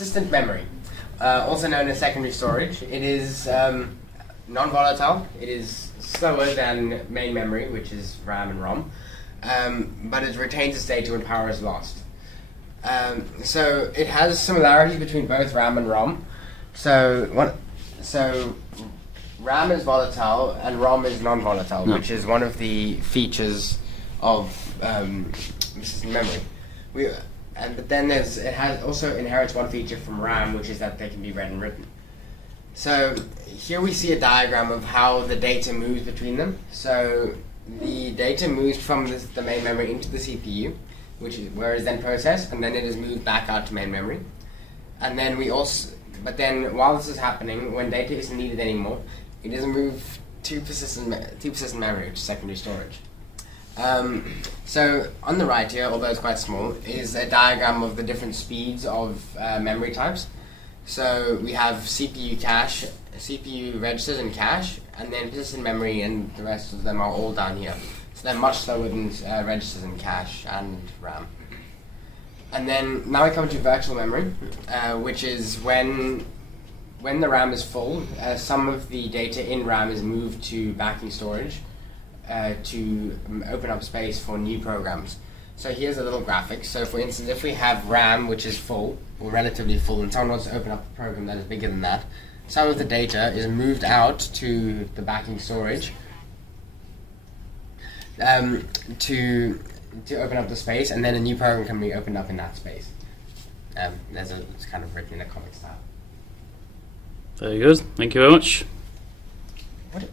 persistent memory, also known as secondary storage. It is non-volatile. It is slower than main memory, which is RAM and ROM, but it retains its data when power is lost. So it has similarities between both RAM and ROM. So RAM is volatile and ROM is non-volatile, which is one of the features of persistent memory. But then it has also inherits one feature from RAM, which is that they can be read and written. So here we see a diagram of how the data moves between them. So the data moves from the main memory into the CPU, where it is then processed, and then it is moved back out to main memory. And then but then while this is happening, when data isn't needed anymore, it is moved to persistent memory, which is secondary storage. So on the right here, although it's quite small, is a diagram of the different speeds of memory types. So we have CPU cache, CPU registers and cache, and then persistent memory, and the rest of them are all down here. So they're much slower than registers and cache and RAM. And then now we come to virtual memory, which is when the RAM is full, some of the data in RAM is moved to backing storage to open up space for new programs. So here's a little graphic. So for instance, if we have RAM which is full, or relatively full, and someone wants to open up a program that is bigger than that, some of the data is moved out to the backing storage to open up the space, and then a new program can be opened up in that space. It's kind of written in a comic style. Very good. Thank you very much. What